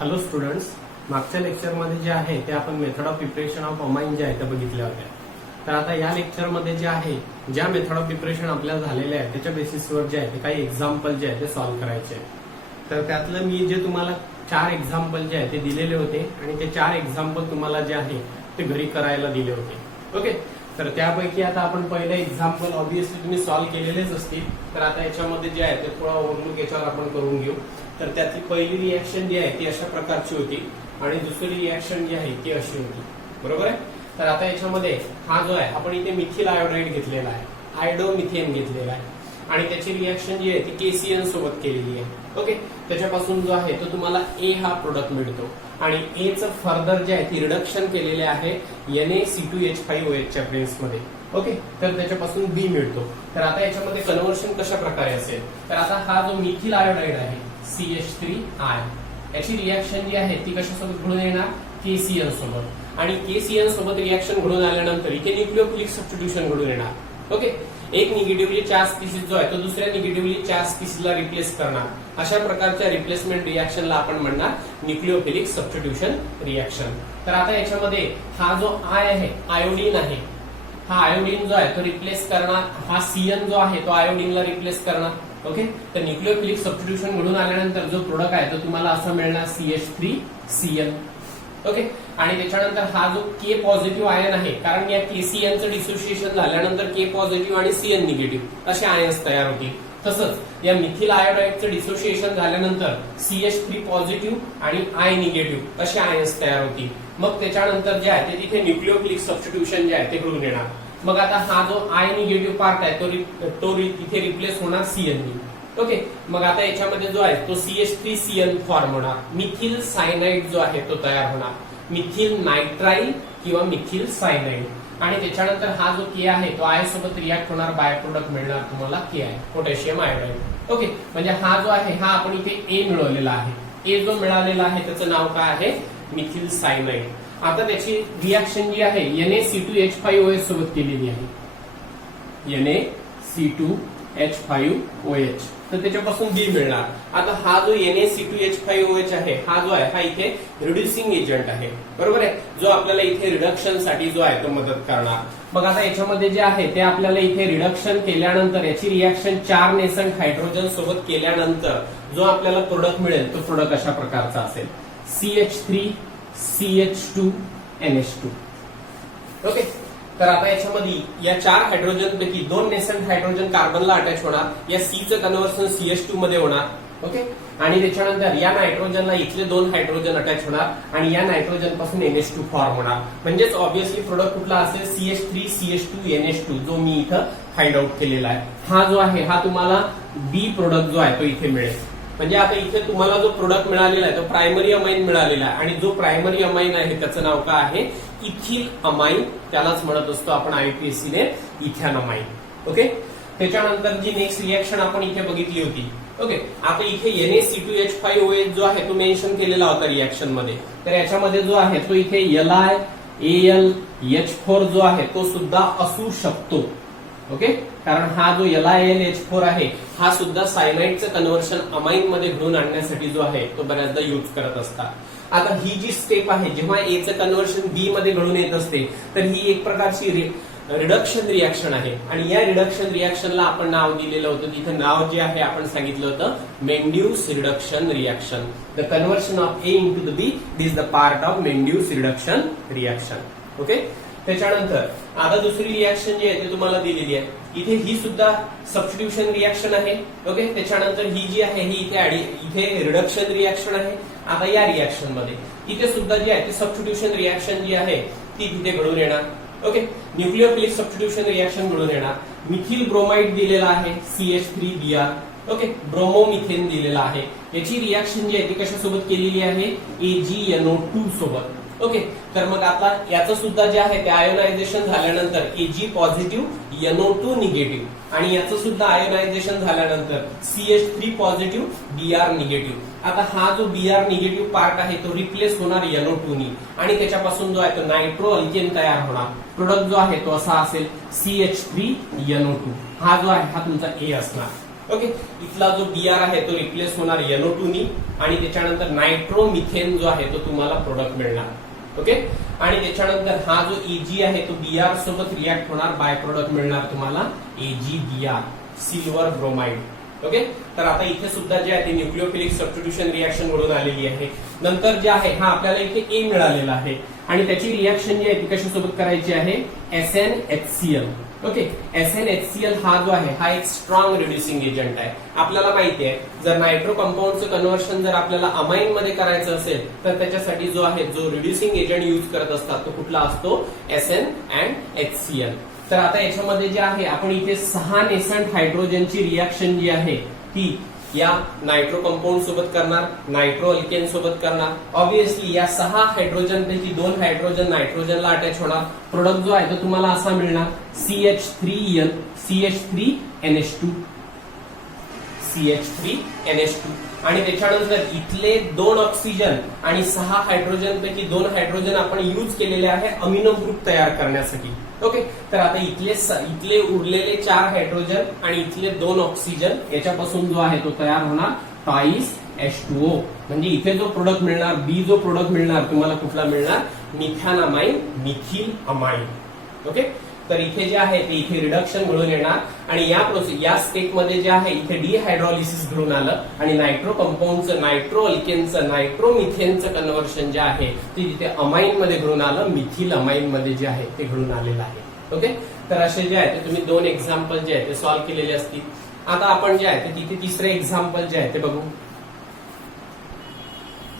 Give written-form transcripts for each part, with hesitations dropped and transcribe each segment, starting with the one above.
Hello students, मागच्या लेक्चरमध्ये जे आहे ते आपण method of preparation of amine जे आहे ते बघितल्या होत्या. तर आता या लेक्चरमध्ये जे आहे ज्या मेथड ऑफ प्रिपरेशन आपल्याला झालेल्या आहे त्याच्या बेसिसवर जे आहे ते काही एक्झाम्पल जे आहे ते सॉल्व्ह करायचे आहे. तर त्यातलं मी जे तुम्हाला 4 एक्झाम्पल जे आहे ते दिलेले होते आणि ते 4 एक्झाम्पल तुम्हाला जे आहे ते घरी करायला दिले होते. ओके, तर त्यापैकी आता आपण पहिले एक्झाम्पल ऑब्विसली तुम्ही सॉल्व्ह केलेलेच असतील. तर आता याच्यामध्ये जे आहे ते थोडा ओव्हरलुक याच्यावर आपण करून घेऊ. तर त्यातली पहिली रिएक्शन जी आहे ती अशा प्रकारची होती आणि दुसरी रिएक्शन जी आहे ती अशी होती. बरोबर आहे. तर आता याच्यामध्ये हा जो आहे आपण इथे मिथिल आयोडाईड घेतलेला आहे, आयोडोमिथेन घेतलेला आहे आणि त्याची रिएक्शन जी आहे ती केसीएन सोबत केलेली आहे. ओके, त्याच्यापासून जो आहे तो तुम्हाला ए हा प्रोडक्ट मिळतो आणि ए चं फर्दर जे आहे ती रिडक्शन केलेले आहे Na(C2H5OH) च्या प्रेसमध्ये. ओके, तर त्याच्यापासून बी मिळतो. तर आता याच्यामध्ये कन्व्हर्शन कशा प्रकारे असेल, तर आता हा जो मिथिल आयोडाईड आहे CH3I याची रिएक्शन जी आहे ती कशासोबत घडून येणार, केसीएन सोबत. आणि केसीएन सोबत रिएक्शन घडून आल्यानंतर इथे न्यूक्लिओफिलिक सबस्टिट्यूशन घडून येणार. ओके, एक निगेटिव्हली चार्ज स्पीसीज जो आहे तो दुसऱ्या निगेटिव्हली चार्ज स्पीसीजला रिप्लेस करणार. अशा प्रकारच्या रिप्लेसमेंट रिएक्शनला आपण म्हणणार न्यूक्लिओफिलिक सबस्टिट्यूशन रिएक्शन. तर आता याच्यामध्ये हा जो आय आहे, आयोडीन आहे, हा आयोडीन जो आहे तो रिप्लेस करणार, हा सीएन जो आहे तो आयोडीनला रिप्लेस करणार. ओके, तर न्यूक्लिओफिलिक सबस्टिट्यूशन घडून आल्यानंतर जो प्रोडक्ट आहे तो तुम्हाला असा मिळणार CH3Cl. ओके, आणि त्याच्यानंतर हा जो के पॉझिटिव्ह आयन आहे, कारण या केसीएनचं डिसोसिएशन झाल्यानंतर के पॉझिटिव्ह आणि सीएन निगेटिव्ह असे आयन्स तयार होतील. तसंच या मिथिल आयोडाईडचं डिसोसिएशन झाल्यानंतर CH3 पॉझिटिव्ह आणि आय निगेटिव्ह असे आयन्स तयार होतील. मग त्याच्यानंतर जे आहे ते तिथे न्यूक्लिओफिलिक सबस्टिट्यूशन जे आहे ते घडून येणार. मग आता हा जो आय निगेटिव्ह पार्ट आहे तो इथे रिप्लेस होणार सीएन नी. ओके, मग आता याच्यामध्ये जो आहे तो CH3Cl फॉर्म होणार, मिथिल सायनाइड जो आहे तो तयार होणार, मिथिल नायट्राइल किंवा मिथिल सायनाइड. आणि त्याच्यानंतर हा जो के आहे तो आय सोबत रिॲक्ट होणार, बाय प्रोडक्ट मिळणार तुम्हाला के आहे, पोटॅशियम आयोडाईड. ओके, म्हणजे हा जो आहे हा आपण इथे ए मिळवलेला आहे. ए जो मिळालेला आहे त्याचं नाव काय आहे, मिथिल सायनाइड. आता त्याची रिॲक्शन जी आहे Na(C2H5OH) सोबत केलेली आहे, Na(C2H5OH), तर त्याच्यापासून बी मिळणार. आता हा जो Na(C2H5OH) आहे हा जो आहे हा इथे रिड्युसिंग एजंट आहे. बरोबर आहे, जो आपल्याला इथे रिडक्शन साठी जो आहे तो मदत करणार. मग आता याच्यामध्ये जे आहे ते आपल्याला इथे रिडक्शन केल्यानंतर याची रिॲक्शन 4 नेसंट हायड्रोजन सोबत केल्यानंतर जो आपल्याला प्रोडक्ट मिळेल तो प्रोडक्ट अशा प्रकारचा असेल, CH3CH2NH2. ओके, तर आता याच्यामध्ये या 4 हायड्रोजन पैकी 2 नेसंट हायड्रोजन कार्बनला अटॅच होणार, या सी चं कन्व्हर्सन CH2 मध्ये होणार. ओके, आणि त्याच्यानंतर या नायट्रोजनला इथले 2 हायड्रोजन अटॅच होणार आणि या नायट्रोजन पासून NH2 फॉर्म होणार. म्हणजेच ऑब्विसली प्रोडक्ट कुठला असेल, CH3CH2NH2, जो मी इथं फाइंड आउट केलेला आहे. हा जो आहे हा तुम्हाला बी प्रोडक्ट जो आहे तो इथे मिळेल. म्हणजे आता इथे तुम्हाला जो प्रोडक्ट मिळालेला आहे तो प्रायमरी अमाइन मिळालेला आहे आणि जो प्रायमरी अमाइन आहे त्याचं नाव काय आहे, इथिल अमाइन. त्यालाच म्हणत असतो आपण IUPAC ने इथॅनअमाइन. ओके, त्याच्यानंतर जी नेक्स्ट रिएक्शन आपण इथे बघितली होती. ओके, आता इथे Na(C2H5OH) जो आहे तो मेन्शन केलेला होता रिएक्शन मध्ये. तर याच्यामध्ये जो आहे तो इथे LiAlH4 जो आहे तो सुद्धा असू शकतो. ओके, कारण हा जो LiAlH4 आहे हा सुद्धा सायनाइडचं कन्व्हर्शन अमाइन मध्ये घडून आणण्यासाठी जो आहे तो बऱ्याचदा यूज करत असतात. आता ही जी स्टेप आहे, जेव्हा ए चं कन्व्हर्शन बी मध्ये घडून येत असते तर ही एक प्रकारची रिडक्शन रिएक्शन आहे आणि या रिडक्शन रिएक्शनला आपण नाव दिलेलं होतं. तिथं नाव जे आहे आपण सांगितलं होतं Mendius reduction reaction. The conversion of A into the B this the part of Mendius reduction reaction. Okay, त्याच्यानंतर आता दुसरी रिएक्शन जी आहे ती तुम्हाला दिलेली आहे. इथे ही सुद्धा सबस्टिट्यूशन रिएक्शन आहे. ओके, त्याच्यानंतर ही जी आहे ही इथे रिडक्शन रिएक्शन आहे. आता या रिएक्शन मध्ये इथे सुद्धा जी आहे ती सबस्टिट्यूशन रिएक्शन जी आहे ती तिथे घडून येणार. ओके, न्यूक्लिओफिलिक सबस्टिट्यूशन रिएक्शन घडून येणार. मिथिल ब्रोमाइड दिलेला आहे CH3Br. ओके, ब्रोमोमिथेन दिलेला आहे. याची रिएक्शन जी आहे ती कशासोबत केलेली आहे, AgNO2 सोबत. ओके, तर मग आता याचं सुद्धा जे आहे ते आयोनायझेशन झाल्यानंतर Ag पॉझिटिव्ह NO2 निगेटिव्ह आणि याचं सुद्धा आयोनायझेशन झाल्यानंतर CH3 पॉझिटिव्ह Br निगेटिव्ह. आता हा जो Br निगेटिव्ह पार्ट आहे तो रिप्लेस होणार NO2 नी आणि त्याच्यापासून जो आहे तो नायट्रो अल्केन तयार होणार. प्रोडक्ट जो आहे तो असा असेल CH3NO2. हा जो आहे हा तुमचा ए असणार. ओके, इथला जो Br आहे तो रिप्लेस होणार NO2 नी आणि त्याच्यानंतर नायट्रोमिथेन जो आहे तो तुम्हाला प्रोडक्ट मिळणार. ओके, आणि त्याच्यानंतर हा जो Ag आहे तो Br सोबत रिॲक्ट होणार, बाय प्रोडक्ट मिळणार तुम्हाला AgBr, सिल्वर ब्रोमाइड. ओके, तर आता इथे सुद्धा जे आहे ते न्यूक्लिओफिलिक सबस्टिट्यूशन रिॲक्शन घडून आलेली आहे. नंतर जे आहे हा आपल्याला इथे A मिळालेला आहे आणि त्याची रिॲक्शन जी आहे ती कशासोबत करायची आहे, SnHCl. ओके, SnHCl हा जो आहे हा एक स्ट्रॉंग रिड्युसिंग एजंट आहे. आपल्याला माहिती आहे जर नायट्रो कंपाऊंडचं कन्व्हर्शन जर आपल्याला अमाइन मध्ये करायचं असेल तर त्याच्यासाठी जो आहे जो रिड्युसिंग एजंट युज करत असतात तो कुठला असतो, SnHCl. तर आता याच्यामध्ये जे आहे आपण इथे 6 नेसंट हायड्रोजनची रिॲक्शन जी आहे ती या नायट्रो कंपाऊंड सोबत करणार, नायट्रो अल्केन सोबत करणार. ऑब्विसली या 6 हायड्रोजन पैकी 2 हायड्रोजन नायट्रोजनला अटॅच होणार. प्रोडक्ट जो आहे तो तुम्हाला असा मिळणार CH3N CH3NH2 CH3NH2 आणि त्याच्यानंतर इथले 2 ऑक्सिजन आणि 6 हायड्रोजन पैकी 2 हायड्रोजन आपण यूज केलेले आहे अमिनो ग्रुप तयार करण्यासाठी. ओके, तर आता इथले उरलेले 4 हायड्रोजन आणि इथले 2 ऑक्सिजन याच्यापासून जो आहे तो तयार होणार ट्वाइस H2O. म्हणजे इथे जो प्रोडक्ट मिळणार, बी जो प्रोडक्ट मिळणार तुम्हाला कुठला मिळणार, मिथॅनामाइन, मिथिल अमाइन. ओके, तर इथे जे आहे ते इथे रिडक्शन घडून येणार आणि या स्टेपमध्ये जे आहे इथे डिहायड्रॉलिसिस घडून आलं आणि नायट्रो कंपाऊंडचं, नायट्रो अल्केनचं, नायट्रोमिथेनचं कन्व्हर्शन जे आहे ते जिथे अमाइन मध्ये घडून आलं, मिथिल अमाइन मध्ये जे आहे ते घडून आलेलं आहे. ओके, तर असे जे आहे ते तुम्ही 2 एक्झाम्पल जे आहे ते सॉल्व्ह केलेले असतील. आता आपण जे आहे ते तिथे तिसरे एक्झाम्पल जे आहे ते बघू.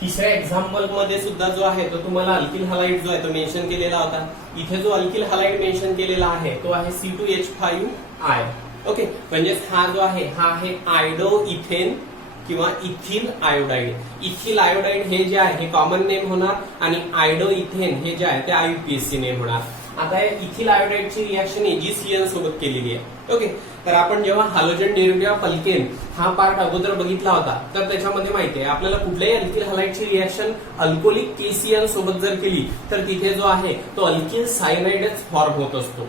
तिसऱ्या एक्झाम्पल मध्ये सुद्धा जो आहे तो तुम्हाला अल्किल हलाइड जो आहे तो मेन्शन केलेला होता. इथे जो अल्किल हलाइड मेन्शन केलेला आहे तो आहे C2H5I. ओके, म्हणजेच हा जो आहे हा आहे आयडो इथेन किंवा इथिल आयोडाइड. इथिल आयोडाइड हे जे आहे हे कॉमन नेम होणार आणि आयडो इथेन हे जे आहे ते IUPAC नेम होणार. आता इथिल आयोडाइडची रिॲक्शन AgCl सोबत केलेली आहे. ओके, तर आपण जेव्हा हॅलोजन डेरिव्हेटिव्ह ऑफ अल्केन हा पार्ट अगोदर बघितला होता तर त्याच्यामध्ये माहिती आहे आपल्याला कुठल्याही अल्किल हलाइडची रिॲक्शन अल्कोलिक KCl सोबत जर केली तर तिथे जो आहे तो अल्किल सायनाइडच फॉर्म होत असतो.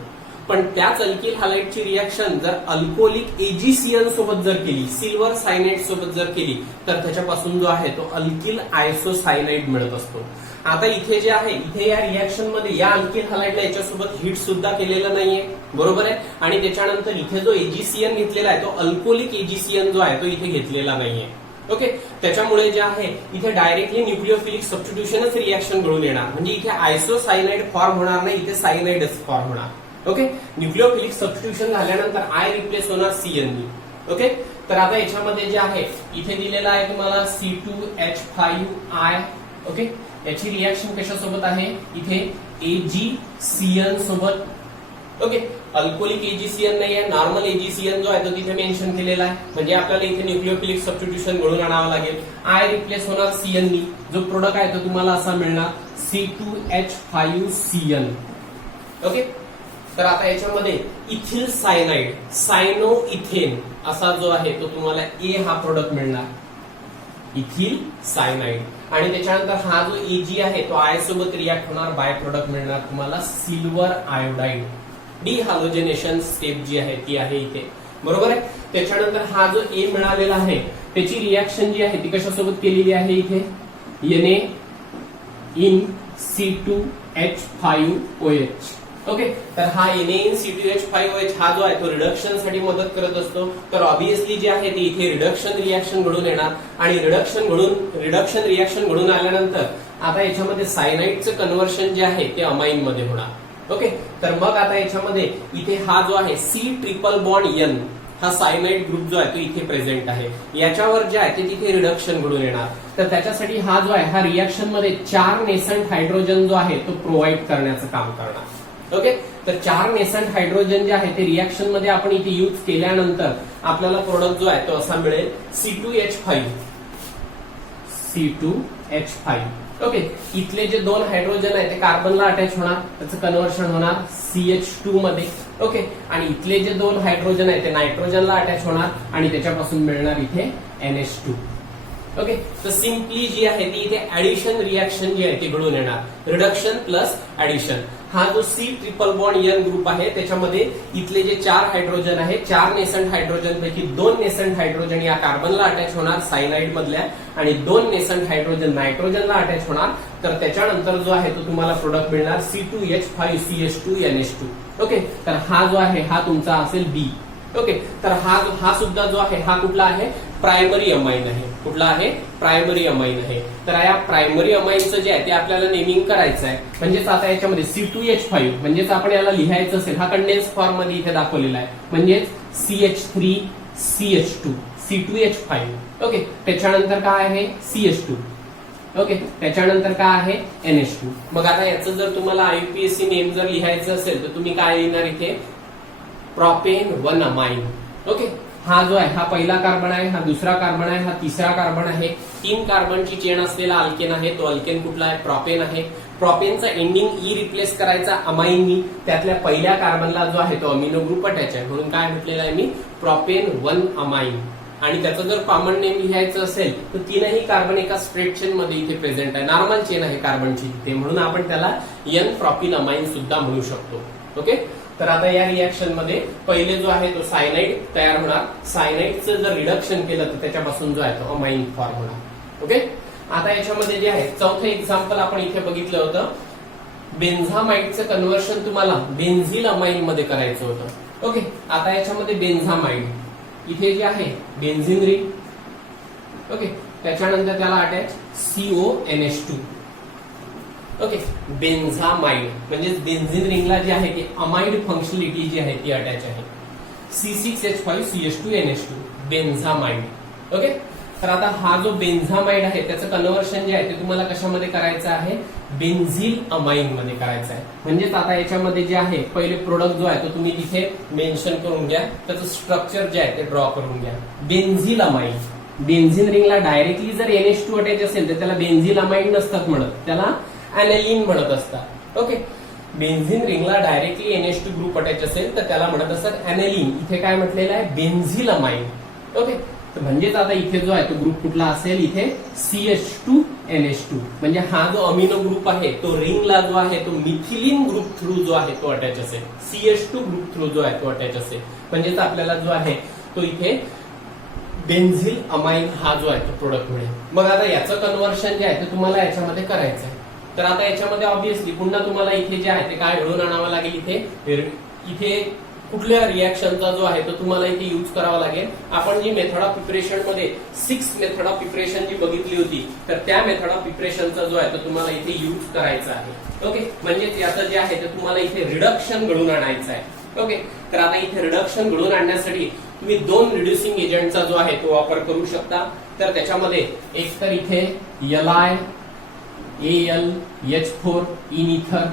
पण त्याच अल्किल हलाइडची रिॲक्शन जर अल्कोलिक AgCl सोबत जर केली, सिल्वर सायनाइड सोबत जर केली तर त्याच्यापासून जो आहे तो अल्किल आयसोसायनाइड मिळत असतो. आता इथे जे आहे इथे या रिॲक्शन मध्ये या अल्किल हलाइडला याच्यासोबत हिट सुद्धा केलेलं नाहीये, बरोबर आहे. आणि त्याच्यानंतर इथे जो AgCl घेतलेला आहे तो अल्कोलिक AgCl जो आहे तो इथे घेतलेला नाहीये. ओके, त्याच्यामुळे जे आहे इथे डायरेक्टली न्यूक्लिओफिलिक सबस्टिट्यूशनच रिॲक्शन घडून येणार. म्हणजे इथे आयसोसायनाइड फॉर्म होणार नाही, इथे सायनाइडच फॉर्म होणार. ओके, न्यूक्लिओफिलिक सबस्टिट्यूशन झाल्यानंतर I रिप्लेस होणार CN. ओके, तर आता याच्यामध्ये जे आहे इथे दिलेलं आहे तुम्हाला C2H5I. ओके, याची रिॲक्शन कशासोबत आहे इथे AgCl सोबत. ओके, अल्कोलिक AgCl नाही आहे, नॉर्मल AgCl जो आहे तो तिथे मेन्शन केलेला आहे. म्हणजे आपल्याला इथे न्यूक्लिओफिलिक सबस्टिट्यूशन घडून आणावं लागेल. I रिप्लेस होणार CN नी. जो प्रोडक्ट आहे तो तुम्हाला असा मिळणार C2H5Cl. ओके, तर आता याच्यामध्ये इथिल सायनाइड, सायनो इथेन असा जो आहे तो तुम्हाला A हा प्रोडक्ट मिळणार, इथिल सायनाइड. आणि त्याच्यानंतर हा जो Ag आहे तो I सोबत रिॲक्ट होणार, बाय प्रोडक्ट मिळणार तुम्हाला सिल्वर आयोडाइड. डिहालोजनेशन स्टेप जी आहे ती आहे इथे, बरोबर आहे. त्याच्यानंतर हा जो A मिळालेला आहे त्याची रिॲक्शन जी आहे ती कशासोबत केलेली आहे इथे Na in C2H5OH. ओके, तर हा Na in C2H5OH हा जो आहे तो रिडक्शन साठी मदत करत असतो. तर ऑब्विसली जे आहे ते इथे रिडक्शन रिॲक्शन घडून येणार आणि रिडक्शन रिॲक्शन घडून आल्यानंतर आता याच्यामध्ये सायनाइडचं कन्व्हर्शन जे आहे ते अमाइन मध्ये होणार. ओके, तर मग आता याच्यामध्ये इथे हा जो आहे C∧N हा सायनाइड ग्रुप जो आहे तो इथे प्रेझेंट आहे. याच्यावर जे आहे ते तिथे रिडक्शन घडून येणार. तर त्याच्यासाठी हा जो आहे हा रिॲक्शन मध्ये 4 नेसंट हायड्रोजन जो आहे तो प्रोव्हाइड करण्याचं काम करणार. ओके, तर 4 नेसंट हायड्रोजन जे आहे ते रिॲक्शन मध्ये आपण इथे यूज केल्यानंतर आपल्याला प्रोडक्ट जो आहे तो असा मिळेल C2H5. ओके, इथले जे 2 हायड्रोजन आहे ते कार्बनला अटॅच होणार, त्याचं कन्व्हर्शन होणार CH2 मध्ये. ओके, आणि इथले जे 2 हायड्रोजन आहे ते नायट्रोजनला अटॅच होणार आणि त्याच्यापासून मिळणार इथे NH2. ओके, तर सिम्पली जी आहे ती इथे ऍडिशन रिॲक्शन जी आहे ती घडून येणार, रिडक्शन प्लस ऍडिशन. हा जो C triple bond N group आहे त्याच्यामध्ये इथले जे 4 हायड्रोजन आहे, 4 नेसंट हायड्रोजन पैकी 2 नेसंट हायड्रोजन या कार्बनला अटॅच होणार सायनाइड मधल्या आणि 2 नेसंट हायड्रोजन नायट्रोजनला अटॅच होणार. तर त्याच्यानंतर जो आहे तो तुम्हाला प्रोडक्ट मिळणार C2H5CH2NH2. ओके, तर हा जो आहे हा तुमचा असेल B. ओके, तर हा सुद्धा जो आहे हा कुठला आहे, प्रायमरी अमाइन आहे. कुठला आहे, प्रायमरी अमाइन आहे. तर या प्रायमरी अमाइनचं जे आहे ते आपल्याला नेमिंग करायचं आहे. म्हणजेच आता याच्यामध्ये C2H5 म्हणजेच आपण याला लिहायचं असेल, हा कंडेन्स फॉर्म मध्ये इथे दाखवलेला आहे, म्हणजेच CH3CH2 C2H5. ओके, त्याच्यानंतर काय आहे CH2. ओके, त्याच्यानंतर काय आहे NH2. मग आता याचं जर तुम्हाला IUPAC नेम जर लिहायचं असेल तर तुम्ही काय लिहिणार इथे, प्रोपेन 1 अमाइन. ओके, हा जो आहे हा पहिला कार्बन आहे, हा दुसरा कार्बन आहे, हा तिसरा कार्बन आहे. 3 कार्बनची चेन असलेला अल्केन आहे. तो अल्केन कुठला आहे, प्रोपेन आहे. प्रोपेनचा एंडिंग ई रिप्लेस करायचा अमाइननी. त्यातल्या पहिल्या कार्बनला जो आहे तो अमिनो ग्रुप अटॅच आहे, म्हणून काय म्हटलेलं आहे मी, प्रोपेन 1 अमाइन. आणि त्याचं जर कॉमन नेम लिहायचं असेल तर 3ही कार्बन एका स्ट्रेट चेन मध्ये इथे प्रेझेंट आहे. नॉर्मल चेन आहे कार्बनची इथे, म्हणून आपण त्याला N प्रोपिन अमाइन सुद्धा म्हणू शकतो. ओके, तर आता या रिएक्शन मध्ये पहिले जो आहे तो सायनाइड तयार होणार. सायनाइडचं जर रिडक्शन केलं तर त्याच्यापासून जो आहे तो अमाइन फॉर्म होणार. ओके, आता याच्यामध्ये जे आहे चौथं एक्झाम्पल आपण इथे बघितलं होतं, बेन्झामाइडचं कन्व्हर्शन तुम्हाला बेन्झिल अमाइन मध्ये करायचं होतं. ओके, आता याच्यामध्ये बेन्झामाइड इथे जे आहे बेन्झिन रिंग. ओके, त्याच्यानंतर त्याला अटॅच CONH2. ओके, बेन्झामाइड म्हणजे बेन्झिन रिंगला जे आहे ती अमाइड फंक्शनलिटी जी आहे ती अटॅच आहे. C6H5CH2NH2 बेन्झामाइड. ओके, तर आता हा जो बेन्झामाइड आहे त्याचं कन्व्हर्शन जे आहे ते तुम्हाला कशामध्ये करायचं आहे, बेन्झिल अमाइन मध्ये करायचं आहे. म्हणजेच आता याच्यामध्ये जे आहे पहिले प्रोडक्ट जो आहे तो तुम्ही तिथे मेन्शन करून घ्या, त्याचं स्ट्रक्चर जे आहे ते ड्रॉ करून घ्या. बेन्झिल अमाइन, बेन्झिन रिंगला डायरेक्टली जर NH2 अटॅच असेल तर त्याला बेन्झिल अमाइन नसतात म्हणत, त्याला अॅनेलिन म्हणत असतात. ओके, बेन्झिन रिंगला डायरेक्टली NH2 ग्रुप अटॅच असेल तर त्याला म्हणत असतात अॅनेलिन. इथे काय म्हटलेलं आहे, बेन्झिल अमाइन. ओके, तर म्हणजेच आता इथे जो आहे तो ग्रुप कुठला असेल, इथे CH2NH2. म्हणजे हा जो अमिनो ग्रुप आहे तो रिंगला जो आहे तो मिथिलिन ग्रुप थ्रू जो आहे तो अटॅच असेल, CH2 ग्रुप थ्रू जो आहे तो अटॅच असेल. म्हणजेच आपल्याला जो आहे तो इथे बेन्झिल अमाइन हा जो आहे तो प्रोडक्ट मिळेल. मग आता याचं कन्व्हर्शन जे आहे ते तुम्हाला याच्यामध्ये करायचं आहे. तर आता याच्यामध्ये ऑब्व्हियसली पुन्हा तुम्हाला इथे जे आहे ते काय घडवून आणावं लागेल, इथे कुठल्या रिएक्शनचा जो आहे तो तुम्हाला इथे यूज करावा लागेल. आपण जी मेथड ऑफ प्रिपरेशन मध्ये 6 मेथड ऑफ प्रिपरेशन जी बघितली होती तर त्या मेथड ऑफ प्रिपरेशनचा जो आहे तो तुम्हाला इथे यूज करायचा आहे. ओके, म्हणजे याचं जे आहे ते तुम्हाला इथे रिडक्शन घडवून आणायचं आहे. ओके, तर आता इथे रिडक्शन घडवून आणण्यासाठी तुम्ही 2 रिड्युसिंग एजंटचा जो आहे तो वापर करू शकता. तर त्याच्यामध्ये एक तर इथे LiAlH4 इन इथर.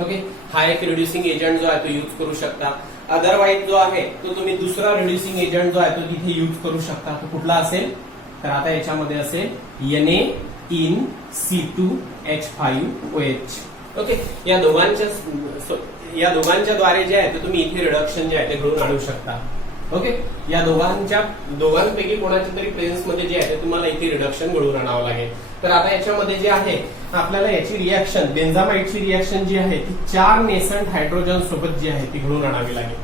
ओके, हा एक रिड्युसिंग एजंट जो आहे तो यूज करू शकता. अदरवाईज जो आहे तो तुम्ही दुसरा रिड्युसिंग एजंट जो आहे तो तिथे यूज करू शकता. तो कुठला असेल, तर आता याच्यामध्ये असेल Na in C2H5OH. ओके, या दोघांच्या द्वारे जे आहे ते तुम्ही इथे रिडक्शन जे आहे ते घडवून आणू शकता. ओके, या दोघांपैकी कोणाच्या तरी प्रेझेन्स मध्ये जे आहे ते तुम्हाला इथे रिडक्शन घडवून आणावं लागेल. तर आता याच्यामध्ये जे आहे आपल्याला याची रिएक्शन, बेन्झामाइडची रिएक्शन जी आहे ती 4 नेसंट हायड्रोजन सोबत जी आहे ती घडवून आणावी लागेल.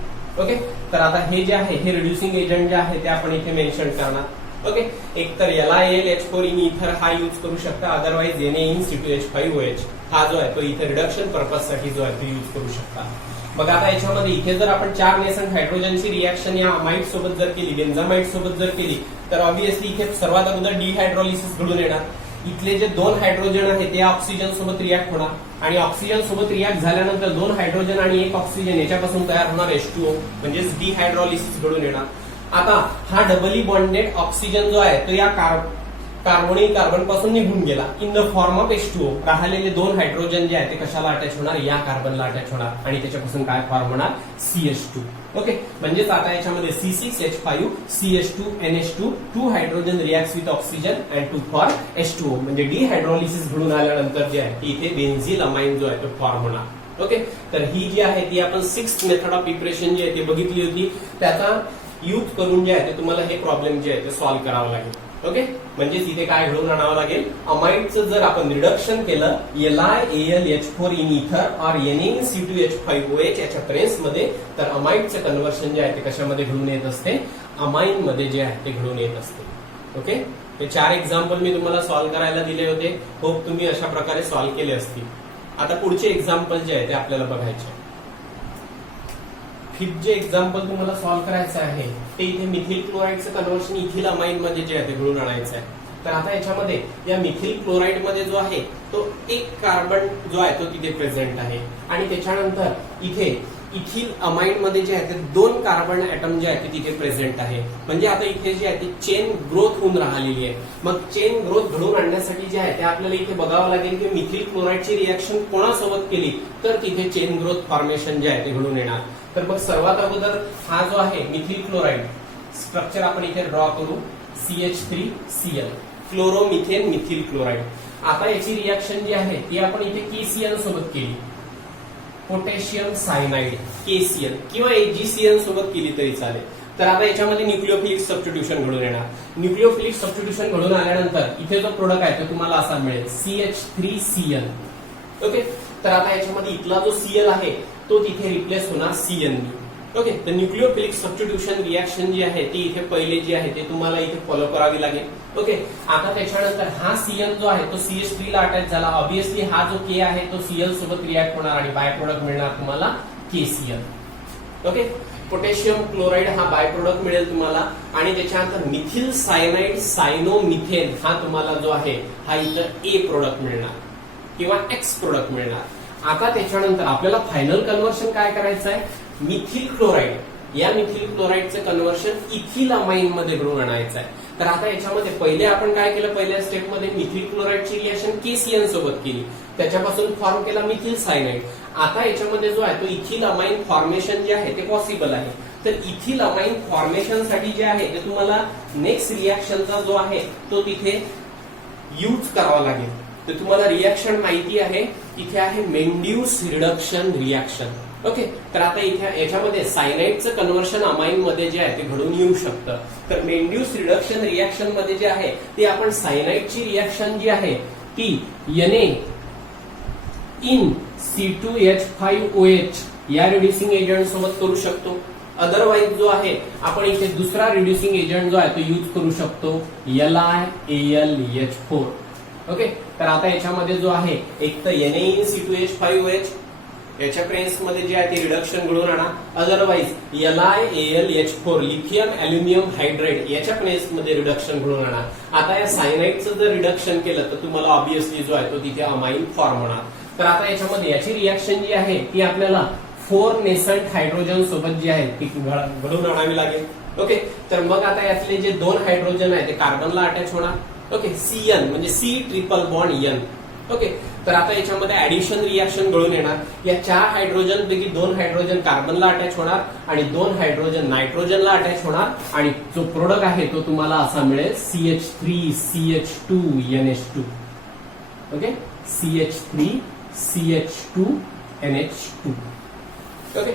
ओके, तर आता हे जे आहे हे रिड्युसिंग एजंट जे आहे ते आपण इथे मेन्शन करणार. ओके, एक तर LiAlH4 इन इथर हा यूज करू शकता, अदरवाइज Na in C2H5OH हा जो आहे तो इथे रिडक्शन पर्पज साठी जो आहे तो यूज करू शकता. मग आता याच्यामध्ये इथे जर आपण 4 नेसंट हायड्रोजनची रिएक्शन या अमाइड सोबत जर केली, बेन्झामाइड सोबत जर केली तर ऑब्व्हियसली इथे सर्वात अगोदर डिहायड्रोलिसिस घडून येणार. इथले जे 2 हायड्रोजन आहे ते ऑक्सिजन सोबत रिॲक्ट होणार आणि ऑक्सिजन सोबत रिॲक्ट झाल्यानंतर 2 हायड्रोजन आणि 1 ऑक्सिजन याच्यापासून तयार होणार H2O म्हणजेच डिहायड्रोलिसिस घडून येणार. आता हा डबली बॉन्डेड ऑक्सिजन जो आहे तो या कार्बोनिल कार्बन पासून निघून गेला in the form of H2O. राहिलेले 2 हायड्रोजन जे आहे ते कशाला अटॅच होणार, या कार्बनला अटॅच होणार आणि त्याच्यापासून काय फॉर्म होणार, CH2. ओके, म्हणजेच आता याच्यामध्ये C6H5CH2NH2 2 hydrogen react with oxygen and 2 for H2O. म्हणजे डिहायड्रोलिसिस घडून आल्यानंतर जे आहे इथे बेन्झिल अमाइन जो आहे तो फॉर्म होणार. ओके, तर ही जी आहे ती आपण 6th मेथड ऑफ प्रिपरेशन जी आहे ती बघितली होती. त्याचा यूज करून जे आहे ते तुम्हाला हे प्रॉब्लेम जे आहे ते सॉल्व्ह करावं लागेल. ओके, म्हणजे तिथे काय घडवून आणावं लागेल, अमाइडचं जर आपण रिडक्शन केलं LiAlH4 इन इथर और NaCN2H5OH याच्या प्रेस मध्ये, तर अमाइडचं कन्व्हर्शन जे आहे ते कशामध्ये घडून येत असते, अमाइन मध्ये जे आहे ते घडून येत असते. ओके, हे 4 एक्झाम्पल मी तुम्हाला सॉल्व्ह करायला दिले होते. होप तुम्ही अशा प्रकारे सॉल्व्ह केले असतील. आता पुढचे एक्झाम्पल जे आहे ते आपल्याला बघायचे. फिफ्थ जे एक्झाम्पल तुम्हाला सॉल्व्ह करायचं आहे ते इथे मिथिल क्लोराईडचं कन्व्हर्शन इथिल अमाइन मध्ये जे आहे ते घडून आणायचं आहे. तर आता याच्यामध्ये या मिथिल क्लोराईड मध्ये जो आहे तो एक कार्बन जो आहे तो तिथे प्रेझेंट आहे आणि त्याच्यानंतर इथे इथिल अमाइन मध्ये जे आहे ते 2 कार्बन ऍटम जे आहे ते तिथे प्रेझेंट आहे. म्हणजे आता इथे जे आहे ते चेन ग्रोथ होऊन राहिलेली आहे. मग चेन ग्रोथ घडवून आणण्यासाठी जे आहे ते आपल्याला इथे बघावं लागेल की मिथिल क्लोराईडची रिएक्शन कोणासोबत केली तर तिथे चेन ग्रोथ फॉर्मेशन जे आहे ते घडून येणार. तर मग सर्वात अगोदर हा जो आहे मिथिल क्लोराइड स्ट्रक्चर आपण इथे ड्रॉ करू, CH3Cl क्लोरोमिथेन मिथिल क्लोराइड. आता याची रिएक्शन जी आहे ती आपण इथे KCl सोबत केली, पोटॅशियम सायनाइड KCl किंवा AgCl सोबत केली तरी चालेल. तर आता याच्यामध्ये न्यूक्लिओफिलिक सबस्टिट्यूशन घडून येणार. न्यूक्लिओफिलिक सबस्टिट्यूशन घडून आल्यानंतर इथे जो प्रोडक्ट आहे तो तुम्हाला असा मिळेल CH3Cl. ओके, तर आता याच्यामध्ये इथला जो Cl आहे तो तिथे रिप्लेस होणार CN. ओके, तर न्यूक्लिओफिलिक सबस्टिट्यूशन रिएक्शन जी आहे ती इथे पहिले जी आहे ते तुम्हाला इथे फॉलो करावी लागेल. ओके, आता त्याच्यानंतर हा CN जो आहे तो CH3 ला अटॅच झाला. ऑब्विसली हा जो K आहे तो Cl सोबत रिॲक्ट होणार आणि बाय प्रोडक्ट मिळणार तुम्हाला KCl. ओके, पोटॅशियम क्लोराइड हा बाय प्रोडक्ट मिळेल तुम्हाला आणि त्याच्यानंतर मिथिल सायनाइड सायनोमिथेन हा तुम्हाला जो आहे हा इथं A प्रोडक्ट मिळणार किंवा X प्रोडक्ट मिळणार. आता त्याच्यानंतर आपल्याला फायनल कन्व्हर्शन काय करायचं आहे, मिथिल क्लोराइड या मिथिल क्लोराइडचं कन्व्हर्शन इथिल अमाइन मध्ये घडवून आणायचं आहे. तर आता याच्यामध्ये पहिले आपण काय केलं, पहिल्या स्टेपमध्ये मिथिल क्लोराइडची रिएक्शन KCl सोबत केली, त्याच्यापासून फॉर्म केला मिथिल सायनाइड. आता याच्यामध्ये जो आहे तो इथिल अमाइन फॉर्मेशन जे आहे ते पॉसिबल आहे. तर इथिल अमाइन फॉर्मेशन साठी जे आहे ते तुम्हाला नेक्स्ट रिएक्शनचा जो आहे तो तिथे यूज करावा लागेल. तर तुम्हाला रिएक्शन माहिती आहे, इथे आहे मेंड्यूस रिडक्शन रिएक्शन. ओके, तर आता इथे याच्यामध्ये सायनाइडचं कन्व्हर्शन अमाइन मध्ये जे आहे ते घडून येऊ शकतं. तर मेंड्यूस रिडक्शन रिएक्शन मध्ये जे आहे ते आपण सायनाइडची रिएक्शन जी आहे ती Na इन C2H5OH या रिड्युसिंग एजंट सोबत करू शकतो. अदरवाइज जो आहे आपण इथे दुसरा रिड्युसिंग एजंट जो आहे तो यूज करू शकतो LiAlH4. ओके, तर आता याच्यामध्ये जो आहे एक तर Na इन C2H5OH याच्या प्रेस मध्ये जे आहे ते रिडक्शन घडवून आणा. Otherwise LiAlH4 lithium aluminium hydride याच्या प्रेस मध्ये रिडक्शन घडवून आणा. आता या सायनाइडचं जर रिडक्शन केलं तर तुम्हाला ऑब्विसली जो आहे तो तिथे अमाइन फॉर्म होणार. तर आता याच्यामध्ये याची रिएक्शन जी आहे ती आपल्याला 4 नेसंट हायड्रोजन सोबत जी आहे ती घडवून आणावी लागेल. ओके, तर मग आता यातले जे 2 हायड्रोजन आहे ते कार्बनला अटॅच होणार. ओके, CN म्हणजे C triple bond N. Okay, तर आता याच्यामध्ये ऍडिशन रिएक्शन घडून येणार. या 4 हायड्रोजन पैकी 2 हायड्रोजन कार्बनला अटॅच होणार आणि 2 हायड्रोजन नायट्रोजनला अटॅच होणार आणि जो प्रोडक्ट आहे तो तुम्हाला असा मिळेल CH3CH2NH2. Okay, CH3CH2NH2. ओके,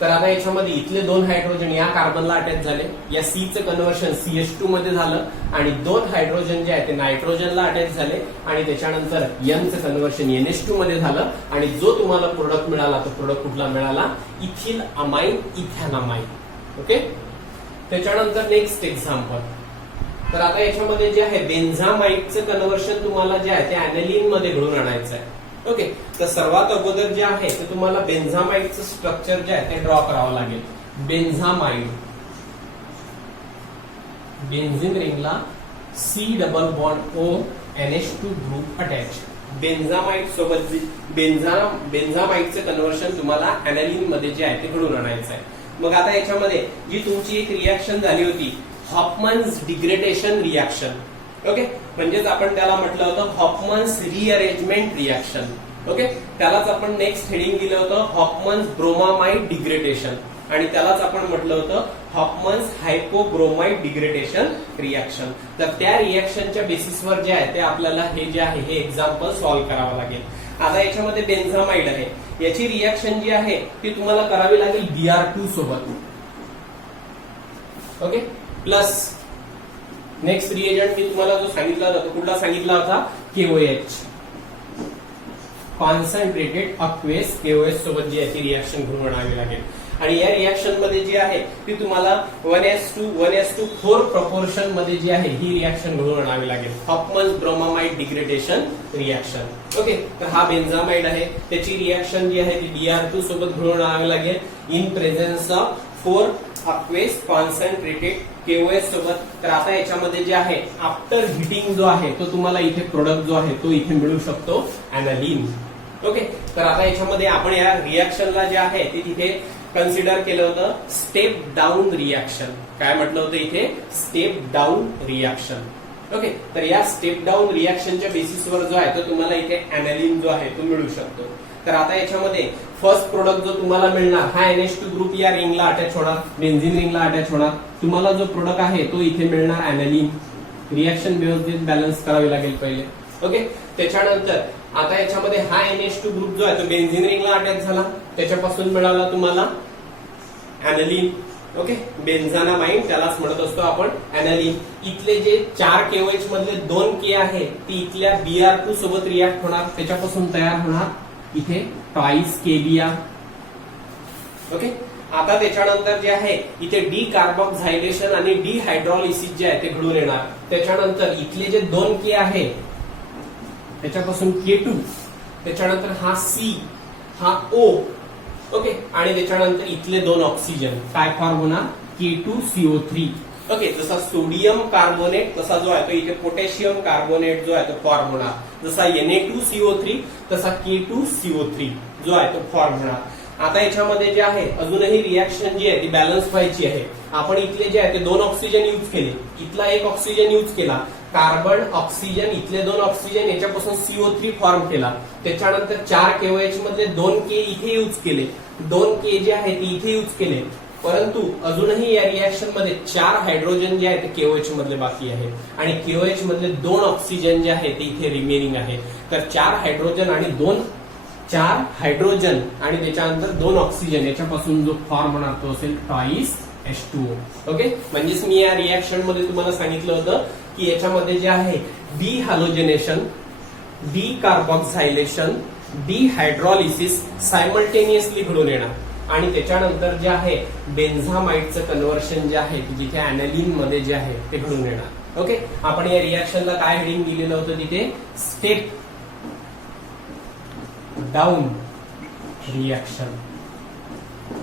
तर आता याच्यामध्ये इथले 2 हायड्रोजन या कार्बनला अटॅच झाले, या Cचं कन्व्हर्शन CH2 मध्ये झालं आणि 2 हायड्रोजन जे आहे ते नायट्रोजनला अटॅच झाले आणि त्याच्यानंतर Nचं कन्व्हर्शन NH2 मध्ये झालं आणि जो तुम्हाला प्रोडक्ट मिळाला तो प्रोडक्ट कुठला मिळाला, इथिल अमाइन इथॅनामाइन. ओके, त्याच्यानंतर नेक्स्ट एक्झाम्पल. तर आता याच्यामध्ये जे आहे बेन्झामाइडचं कन्व्हर्शन तुम्हाला जे आहे ते ऍनिलीन मध्ये घडवून आणायचं आहे. ओके, तर सर्वात अगोदर जे आहे ते तुम्हाला बेन्झामाइडचं स्ट्रक्चर जे आहे ते ड्रॉ करावं लागेल. बेन्झामाइड बेन्झिन रिंगला C double bond O NH2 group attach. Benzamide सोबत बेन्झामाइडचं कन्व्हर्शन तुम्हाला ऍनिलीन मध्ये जे आहे ते घडवून आणायचं आहे. मग आता याच्यामध्ये जी तुमची एक रिएक्शन झाली होती हॉफमन्स डिग्रेडेशन रिएक्शन. ओके, म्हणजेच आपण त्याला म्हटलं होतं हॉफमन्स रिअरेंजमेंट रिएक्शन. ओके, त्यालाच आपण नेक्स्ट हेडिंग दिलं होतं हॉफमन्स ब्रोमामाइड डिग्रेडेशन आणि त्यालाच आपण म्हटलं होतं हॉफमन्स हायपोब्रोमाइड डिग्रेडेशन रिएक्शन. तर त्या रिएक्शनच्या बेसिसवर जे आहे ते आपल्याला हे जे आहे हे एक्झाम्पल सॉल्व्ह करावं लागेल. आता याच्यामध्ये बेन्झामाइड आहे, याची रिएक्शन जी आहे ती तुम्हाला करावी लागेल Br2 सोबत. ओके, प्लस नेक्स्ट रिएजंट मी तुम्हाला जो सांगितला होता तो कुठला सांगितला होता, KOH, कॉन्सन्ट्रेटेड अक्वेस. KOH सोबत जी आहे ती रिएक्शन घडवून आणावी लागेल. आणि या रिएक्शन मध्ये जी आहे ती तुम्हाला 1:4 प्रपोर्शन मध्ये जी आहे ही रिएक्शन घडवून आणावी लागेल. हॉफमन्स ब्रोमामाइड डिग्रेडेशन रिएक्शन. ओके, तर हा बेन्झामाइड आहे, त्याची रिएक्शन जी आहे ती Br2 सोबत घडवून आणावी लागेल in presence of 4 aqueous concentrated KOH सोबत. तर आता याच्यामध्ये जे आहे आफ्टर हिटिंग जो आहे तो तुम्हाला इथे प्रोडक्ट जो आहे तो इथे मिळू शकतो, ॲनालिन. ओके, तर आता याच्यामध्ये आपण या रिएक्शनला जे आहे ते तिथे कन्सिडर केलं होतं स्टेप डाऊन रिएक्शन. काय म्हटलं होतं इथे, स्टेप डाऊन रिएक्शन. ओके, तर या स्टेप डाऊन रिएक्शनच्या बेसिसवर जो आहे तो तुम्हाला इथे ॲनालिन जो आहे तो मिळू शकतो. तर आता याच्यामध्ये फर्स्ट प्रोडक्ट जो तुम्हाला मिळणार हा NH2 ग्रुप या रिंगला अटॅच होणार, बेन्झिन रिंगला अटॅच होणार. तुम्हाला जो प्रोडक्ट आहे तो इथे मिळणार ॲनालिन. रिएक्शन व्यवस्थित बॅलन्स करावी लागेल पहिले. ओके, त्याच्यानंतर आता याच्यामध्ये हा NH2 ग्रुप जो आहे तो बेन्झिन रिंगला अटॅच झाला, त्याच्यापासून मिळाला तुम्हाला ॲनालिन. ओके, बेन्झानामाइड त्यालाच म्हणत असतो आपण ॲनालिन. इथले जे 4 KOH मधले 2 K आहे ती इथल्या Br2 सोबत रिॲक्ट होणार, त्याच्यापासून तयार होणार इथे ट्वाइस KBr. ओके, आता त्याच्यानंतर जे आहे इथे डिकार्बोक्झायलेशन आणि डिहायड्रॉलिसिस जे आहे ते घडून येणार. त्याच्यानंतर इथले जे 2 K आहे त्याच्यापासून K2, त्याच्यानंतर हा C, हा O. ओके, आणि त्याच्यानंतर इथले 2 ऑक्सिजन काय फॉर्म होणार, K2CO3. ओके, जसा सोडियम कार्बोनेट तसा जो आहे तो इथे पोटॅशियम कार्बोनेट जो आहे तो फॉर्म होणार. जसा Na2CO3 तसा K2CO3 जो आहे तो फॉर्म होणार. आता याच्यामध्ये जे आहे अजूनही रिएक्शन जी आहे ती बॅलन्स व्हायची आहे. आपण इथले जे आहे ते 2 ऑक्सिजन यूज केले, इथला 1 ऑक्सिजन यूज केला, कार्बन ऑक्सिजन इथले 2 ऑक्सिजन याच्यापासून CO3 फॉर्म केला. त्याच्यानंतर 4 KOH मधले 2 K इथे यूज केले, 2 K जे आहे ते इथे यूज केले. परंतु अजूनही या रिएक्शन मध्ये 4 हायड्रोजन जे आहे ते KOH मधले बाकी आहे आणि KOH मधले 2 ऑक्सिजन जे आहे ते इथे रिमेनिंग आहे. तर 4 हायड्रोजन आणि त्याच्यानंतर 2 ऑक्सिजन याच्यापासून जो फॉर्म होणार तो असेल ट्वाइस H2O. ओके, म्हणजेच मी या रिएक्शन मध्ये तुम्हाला सांगितलं होतं की याच्यामध्ये जे आहे डिहॅलोजनेशन, डिकार्बोक्झायलेशन, डिहायड्रॉलिसिस सायमल्टेनियसली घडून येणार आणि त्याच्यानंतर जे आहे बेन्झामाइडचं कन्व्हर्शन जे आहे की जिथे ॲनालिन मध्ये जे आहे ते घडून येणार. ओके, आपण या रिएक्शनला काय हेडिंग दिलेलं होतं तिथे, स्टेप डाऊन रिएक्शन.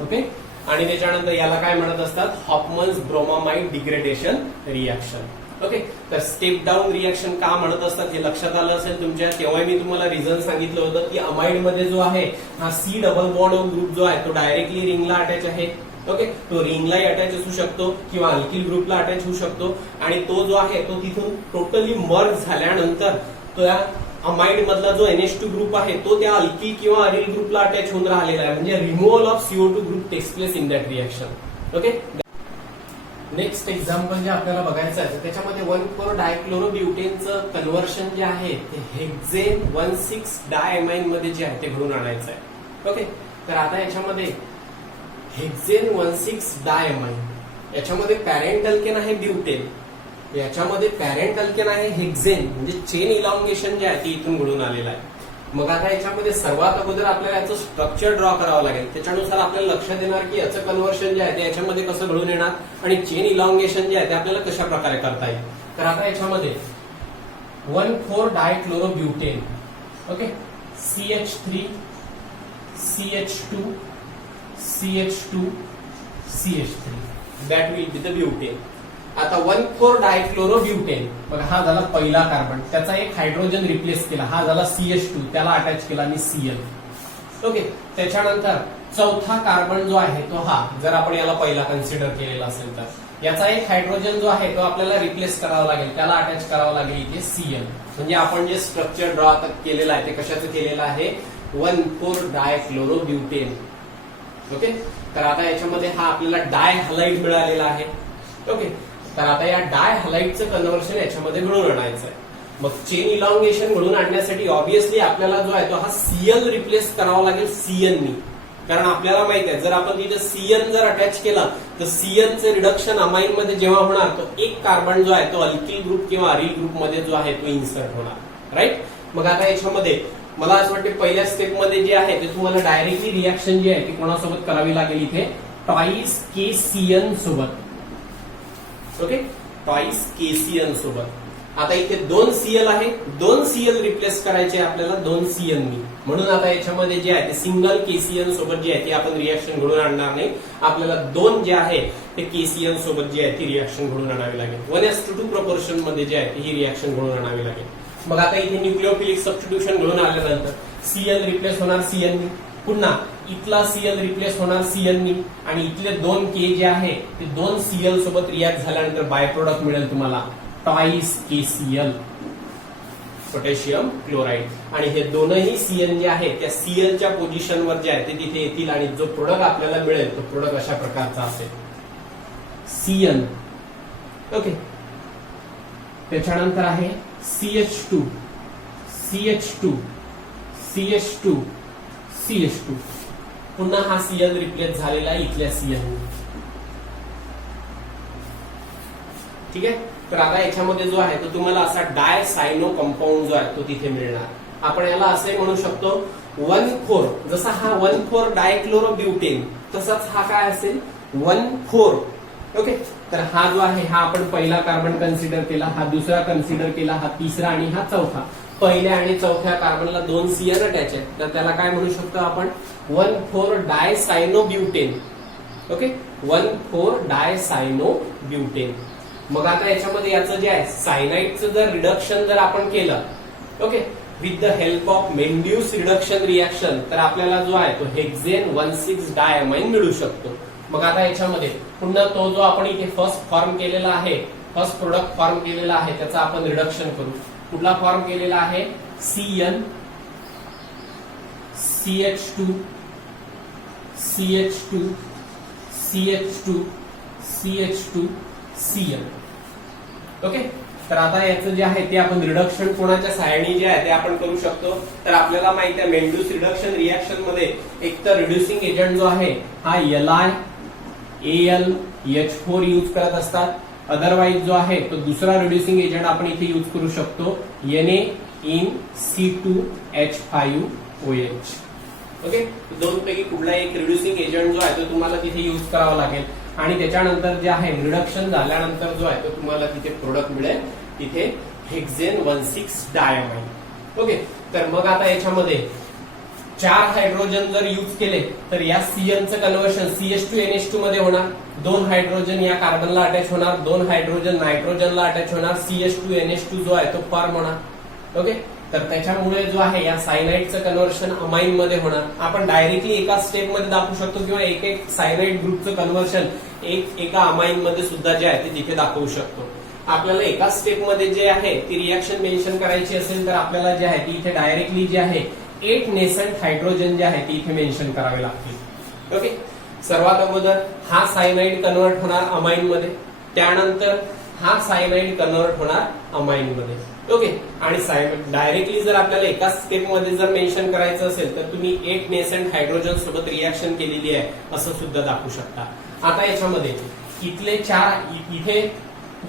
ओके, आणि त्याच्यानंतर याला काय म्हणत असतात, हॉफमन्स ब्रोमामाइड डिग्रेडेशन रिएक्शन. ओके, तर स्टेप डाऊन रिएक्शन का म्हणत असतात हे लक्षात आलं असेल तुमच्या. तेव्हा मी तुम्हाला रिझन सांगितलं होतं की अमाइड मध्ये जो आहे हा C डबल बॉन्ड ग्रुप जो आहे तो डायरेक्टली रिंगला अटॅच आहे. ओके, तो रिंगलाही अटॅच असू शकतो किंवा अल्किल ग्रुपला अटॅच होऊ शकतो आणि तो जो आहे तो तिथून टोटली मर्ज झाल्यानंतर तो या अमाइड मधला जो NH2 ग्रुप आहे तो त्या अल्किल किंवा अरिल ग्रुपला अटॅच होऊन राहिलेला आहे. म्हणजे removal of CO2 group takes place in that reaction. Okay, next example जे आपल्याला बघायचं आहे त्याच्यामध्ये 1,4-डायक्लोरोब्युटेनचं कन्व्हर्शन जे आहे ते हेक्झेन 1,6 डायअमाइन मध्ये जे आहे ते घडून आणायचं आहे. ओके, तर आता याच्यामध्ये हेक्झेन 1,6 डायअमाइन याच्यामध्ये पॅरेंट अल्केन आहे ब्युटेन, याच्यामध्ये पॅरेंट अल्केन आहे हेक्झेन, म्हणजे चेन इलॉंगेशन जे आहे ते इथून घडून आलेलं आहे. मग आता याच्यामध्ये सर्वात अगोदर आपल्याला याचं स्ट्रक्चर ड्रॉ करावं लागेल. त्याच्यानुसार आपल्याला लक्षात येणार की याचं कन्व्हर्शन जे आहे ते याच्यामध्ये कसं घडून येणार आणि चेन इलॉंगेशन जे आहे ते आपल्याला कशा प्रकारे करता येईल. तर आता याच्यामध्ये one four dichlorobutane, okay, CH3 CH2 CH2 CH3 that will be the butane. आता 1,4-डायक्लोरोब्युटेन बघा, हा झाला पहिला कार्बन, त्याचा एक हायड्रोजन रिप्लेस केला, हा झाला CH2, त्याला अटॅच केला आणि Cl. ओके, त्याच्यानंतर चौथा कार्बन जो आहे तो हा, जर आपण याला पहिला कन्सिडर केलेला असेल तर याचा एक हायड्रोजन जो आहे तो आपल्याला रिप्लेस करावा लागेल, त्याला अटॅच करावा लागेल इथे Cl. म्हणजे आपण जे स्ट्रक्चर ड्रॉ केलेलं आहे ते कशाचं केलेलं आहे, 1,4-डायक्लोरोब्युटेन. ओके, तर आता याच्यामध्ये हा आपल्याला डाय हलाइड मिळालेला आहे. ओके, तर आता या डाय हलाइडचं कन्व्हर्शन याच्यामध्ये घडून आणायचं आहे. मग चेन इलॉंगेशन घडून आणण्यासाठी ऑब्व्हियसली आपल्याला जो आहे तो हा Cl रिप्लेस करावा लागेल Cn नी. कारण आपल्याला माहित आहे जर आपण तिथे CN जर अटॅच केला तर CN चे रिडक्शन अमाइन मध्ये जेव्हा होणार तो एक कार्बन जो आहे तो अल्किल ग्रुप किंवा अरिल ग्रुप मध्ये जो आहे तो इन्सर्ट होणार, राईट. मग आता याच्यामध्ये मला असं वाटतं पहिल्या स्टेप मध्ये जे आहे ते तुम्हाला डायरेक्टली रिएक्शन जी आहे ती कोणासोबत करावी लागेल इथे टॉईस KCN सोबत. ओके, टॉईस KCN सोबत. आता इथे 2 Cl आहे, 2 Cl रिप्लेस करायचे आपल्याला 2 CN नी. म्हणून आता याच्यामध्ये जे आहे ते सिंगल KCN सोबत जे आहे ते आपण रिएक्शन घडून आणणार नाही. आपल्याला 2 जे आहे ते KCN सोबत जे आहे ती रिएक्शन घडून आणावी लागेल. 1:2 प्रोपोर्शन मध्ये जे आहे ही रिएक्शन घडून आणावी लागेल. मग आता इथे न्यूक्लिओफिलिक सबस्टिट्यूशन घडून आल्यानंतर Cl रिप्लेस होणार CN नी, पुन्हा इथला Cl रिप्लेस होणार CN नी आणि इथले 2 K जे आहे ते 2 Cl सोबत रिॲक्ट झाल्यानंतर बाय प्रोडक्ट मिळेल तुम्हाला टॉईस KCl, पोटॅशियम क्लोराईड. आणि हे दोनही CN जे आहे त्या Cl च्या पोझिशनवर जे आहे ते तिथे येतील आणि जो प्रोडक्ट आपल्याला मिळेल तो प्रोडक्ट अशा प्रकारचा असेल CN. ओके, त्याच्यानंतर आहे CH2, CH2, CH2, CH2. पुन्हा हा Cl रिप्लेस झालेला इथल्या CN. ठीक आहे. तर आता याच्यामध्ये जो आहे तो तुम्हाला असा डायसायनो कंपाऊंड जो आहे तो तिथे मिळणार. आपण याला असे म्हणू शकतो 1,4. जसा हा 1,4 डायक्लोरोब्युटेन तसाच हा काय असेल 1,4. ओके, तर हा जो आहे हा आपण पहिला कार्बन कन्सिडर केला, हा दुसरा कन्सिडर केला, हा तिसरा आणि हा चौथा. पहिल्या आणि चौथ्या कार्बनला 2 CN अटॅच आहेत तर त्याला काय म्हणू शकतो आपण 1,4 डायसायनोब्युटेन. ओके, 1,4 डायसायनोब्युटेन. मग आता याच्यामध्ये याचं जे आहे सायनाइडचं जर रिडक्शन जर आपण केलं okay with the help of Mendius reduction reaction तर आपल्याला जो आहे तो हेक्झेन 1,6 डायमाइन मिळू शकतो. मग आता याच्यामध्ये पुन्हा तो जो आपण इथे फर्स्ट फॉर्म केलेला आहे, फर्स्ट प्रोडक्ट फॉर्म केलेला आहे त्याचा आपण रिडक्शन करू. कुठला फॉर्म केलेला आहे CN, CH2, CH2, CH2, CH2, CN. Okay, तर आता याचं जे आहे ते आपण रिडक्शन कोणाच्या सहाय्याने जे आहे ते आपण करू शकतो. तर आपल्याला माहिती आहे मेंड्यूस रिडक्शन रिएक्शन मध्ये एक तर रिड्युसिंग एजंट जो आहे हा Li, Al, H4 यूज करत असतात. अदरवाइज जो आहे तो दुसरा रिड्युसिंग एजंट आपण इथे यूज करू शकतो NaC2H5OH. ओके, दोन पैकी कुठला एक रिड्युसिंग एजंट जो आहे तो तुम्हाला तिथे यूज करावा लागेल आणि त्याच्यानंतर जे आहे रिडक्शन झाल्यानंतर जो आहे तो तुम्हाला तिथे प्रोडक्ट मिळेल तिथे हेक्झेन 1,6 डायमाइन. ओके, तर मग आता याच्यामध्ये 4 हायड्रोजन जर यूज केले तर या CNचं कन्व्हर्शन CH2NH2 मध्ये होणार. 2 हायड्रोजन या कार्बनला अटॅच होणार, 2 हायड्रोजन नायट्रोजनला अटॅच होणार, CH2NH2 जो आहे तो फॉर्म होणार. ओके, तर त्याच्यामुळे जो आहे या सायनाइडचं कन्व्हर्शन अमाइन मध्ये होणार. आपण डायरेक्टली एका स्टेप मध्ये दाखवू शकतो किंवा एक एक सायनाइड ग्रुपचं कन्व्हर्शन एका अमाइन मध्ये सुद्धा जे आहे ते तिथे दाखवू शकतो. आपल्याला एका स्टेप मध्ये जे आहे ती रिएक्शन मेन्शन करायची असेल तर आपल्याला जे आहे ती इथे डायरेक्टली जे आहे 8 नेसंट हायड्रोजन जे आहे ती इथे मेन्शन करावे लागतील. ओके, सर्वात अगोदर हा सायनाइड कन्वर्ट होणार अमाइन मध्ये, त्यानंतर हा सायनाइड कन्वर्ट होणार अमाइन मध्ये. ओके, आणि डायरेक्टली जर आपल्याला एका स्टेप मध्ये जर मेन्शन करायचं असेल तर तुम्ही 8 नेसंट हायड्रोजन सोबत रिएक्शन केलेली आहे असं सुद्धा दाखवू शकता. आता याच्यामध्ये इथले 4 इथे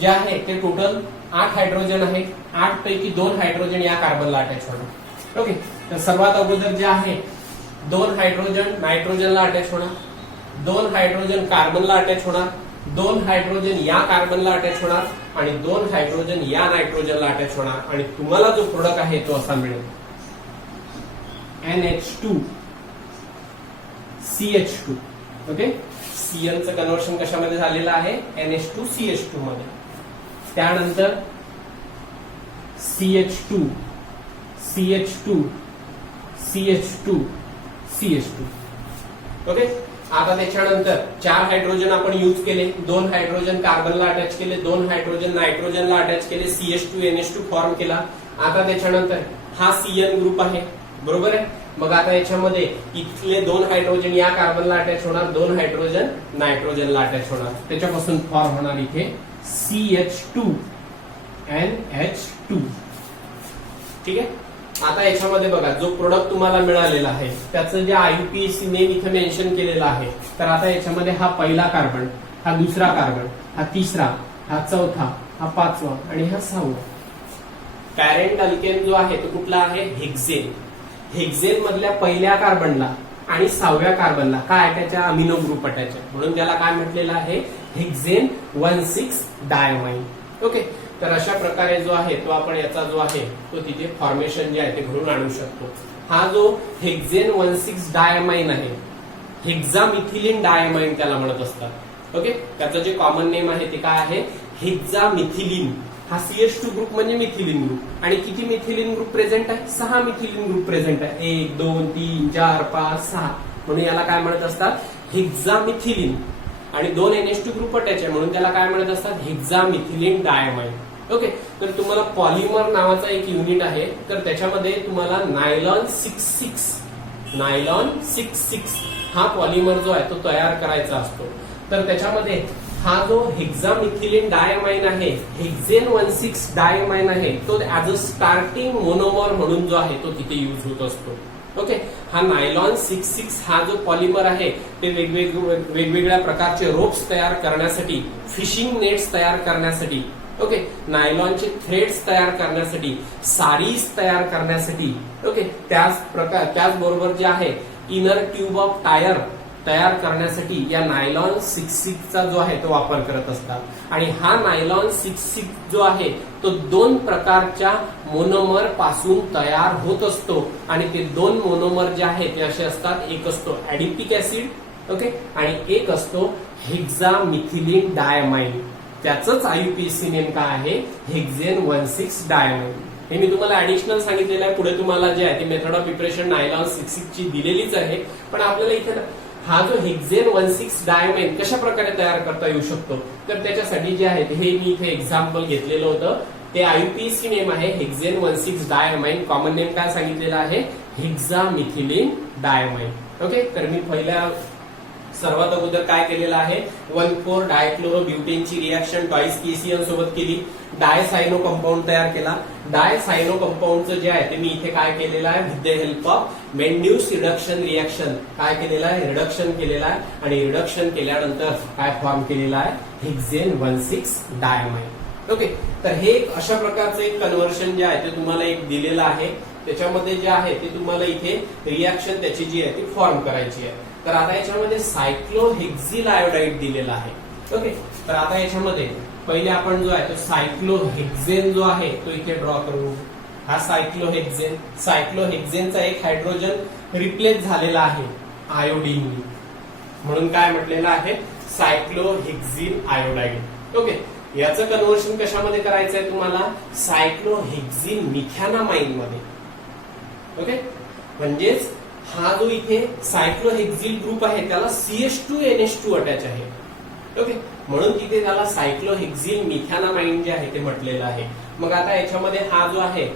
जे आहे ते टोटल 8 हायड्रोजन आहे. 8 पैकी 2 हायड्रोजन या कार्बनला अटॅच होणार. ओके, तर सर्वात अगोदर जे आहे 2 हायड्रोजन नायट्रोजनला अटॅच होणार, 2 हायड्रोजन कार्बनला अटॅच होणार, 2 हायड्रोजन या कार्बनला अटॅच होणार आणि 2 हायड्रोजन या नायट्रोजनला अटॅच होणार आणि तुम्हाला जो प्रोडक्ट आहे तो असा मिळेल NH2 CH2. ओके, CNचं कन्व्हर्शन कशामध्ये झालेलं आहे NH2 CH2 मध्ये. त्यानंतर CH2 CH2 CH2 CH2. Okay, आता त्याच्यानंतर 4 हायड्रोजन आपण यूज केले, 2 हायड्रोजन कार्बनला अटॅच केले, 2 हायड्रोजन नायट्रोजनला अटॅच केले, CH2NH2 फॉर्म केला. आता त्याच्यानंतर हा CN ग्रुप आहे, बरोबर आहे. मग आता याच्यामध्ये इथले 2 हायड्रोजन या कार्बनला अटॅच होणार, 2 हायड्रोजन नायट्रोजनला अटॅच होणार, त्याच्यापासून फॉर्म होणार इथे CH2NH2. ठीक आहे, आता याच्यामध्ये बघा जो प्रोडक्ट तुम्हाला मिळालेला आहे त्याचं जे आययुपीएसी नेम इथे मेन्शन केलेलं आहे. तर आता याच्यामध्ये हा पहिला कार्बन, हा दुसरा कार्बन, हा तिसरा, हा चौथा, हा पाचवा आणि हा सहावा. पॅरेंट अल्केन जो आहे तो कुठला आहे? हेक्झेन. हेक्झेन मधल्या पहिल्या कार्बनला आणि 6व्या कार्बनला काय त्याच्या अमिनो ग्रुप अटॅच आहे, म्हणून त्याला काय म्हटलेलं आहे? हेक्झेन 1,6 डायमाइन. ओके, तर अशा प्रकारे जो आहे तो आपण याचा जो आहे तो तिथे फॉर्मेशन जे आहे ते घडून आणू शकतो. हा जो हेक्झेन 1,6 डायमाइन आहे, हेक्झामिथिलीन डायमाइन त्याला म्हणत असतात. ओके, त्याचं जे कॉमन नेम आहे ते काय आहे? हेक्झामिथिलीन. हा CH2 ग्रुप म्हणजे मिथिलीन ग्रुप. आणि किती मिथिलीन ग्रुप प्रेझेंट आहे? 6 मिथिलीन ग्रुप प्रेझेंट आहे. 1 2 3 4 5 6, म्हणून याला काय म्हणत असतात? हेक्झामिथिलीन. आणि 2 NH2 ग्रुप अटॅच आहे म्हणून त्याला काय म्हणत असतात? हेक्झामिथिलीन डायमाइन. ओके, तर तुम्हाला पॉलिमर नावाचा एक युनिट आहे, तर त्याच्यामध्ये तुम्हाला नायलॉन 66 हा पॉलिमर जो आहे तो तयार करायचा असतो. तर त्याच्यामध्ये हा जो हेक्झामिथिलीन डायमाइन आहे, हेक्झेन 1,6 डायमाइन आहे, तो ऍज अ स्टार्टिंग मोनोमर म्हणून जो आहे तो तिथे युज होत असतो. ओके, हा नायलॉन 66 हा जो पॉलिमर आहे ते वेगवेगळ्या प्रकारचे रोप्स तयार करण्यासाठी, फिशिंग नेट्स तयार करण्यासाठी, ओके, नायलॉनचे थ्रेड्स तयार करण्यासाठी, साडीज तयार करण्यासाठी, ओके, त्याचबरोबर जे आहे इनर ट्यूब ऑफ टायर तयार करण्यासाठी या नायलॉन 66चा जो आहे तो वापर करत असतात. आणि हा नायलॉन 66 जो आहे तो 2 प्रकारच्या मोनोमर पासून तयार होत असतो. आणि ते 2 मोनोमर जे आहेत ते असे असतात, एक असतो ऍडिपिक ऍसिड, ओके, आणि एक असतो हेक्झामिथिलीन डायमाइन. त्याचंच आययुपीएसी नेम काय आहे? हेक्झेन 1,6 डायमाइन. हे मी तुम्हाला ऍडिशनल सांगितलेलं आहे. पुढे तुम्हाला जे आहे ते मेथड ऑफ प्रिपरेशन नायलॉन 66 ची दिलेलीच आहे. पण आपल्याला इथे हा जो हेक्झेन 1,6 डायमाइन कशा प्रकारे तयार करता येऊ शकतो, तर त्याच्यासाठी जे आहे हे मी इथे एक्झाम्पल घेतलेलं होतं. ते आययुपीएसी नेम आहे हेक्झेन 1,6 डायमाइन. कॉमन नेम काय सांगितलेलं आहे? हेक्झामिथिलीन डायमाइन. ओके, तर मी पहिल्या सर्वात अगोदर काय केलेलं आहे? 1,4 डायक्लोरोब्युटेनची रिएक्शन टॉईस केसीएन सोबत केली, डायसायनो कंपाऊंड तयार केला. डायसायनो कंपाऊंडचं जे आहे ते मी इथे काय केलेलं आहे? With the help of Mendius reduction reaction काय केलेलं आहे? रिडक्शन केलेलं आहे. आणि रिडक्शन केल्यानंतर काय फॉर्म केलेला आहे? हेक्झेन 1,6 डायमाइन. ओके, तर हे एक अशा प्रकारचं एक कन्व्हर्शन जे आहे ते तुम्हाला एक दिलेलं आहे. त्याच्यामध्ये जे आहे ते तुम्हाला इथे रिएक्शन त्याची जी आहे ती फॉर्म करायची आहे. तर आता याच्यामध्ये सायक्लोहेक्झिल आयोडाईड दिलेला आहे. ओके, तर आता याच्यामध्ये पहिले आपण जो आहे तो सायक्लोहेक्झेन जो आहे तो इथे ड्रॉ करू. हा सायक्लोहेक्झेन, सायक्लोहेक्झेनचा एक हायड्रोजन रिप्लेस झालेला आहे आयोडीननी, म्हणून काय म्हटलेलं आहे? सायक्लोहेक्झिल आयोडाईड. ओके, याचं कन्व्हर्शन कशामध्ये करायचं आहे तुम्हाला? सायक्लोहेक्झिल मिथॅनामाइन मध्ये. ओके, म्हणजेच हा जो इथे सायक्लोहेक्झिल ग्रुप आहे त्याला CH2 NH2 अटॅच आहे. ओके, म्हणून तिथे त्याला सायक्लोहेक्झिल मिथॅनामाइन जे आहे ते म्हटलेलं आहे. मग आता याच्यामध्ये हा जो आहे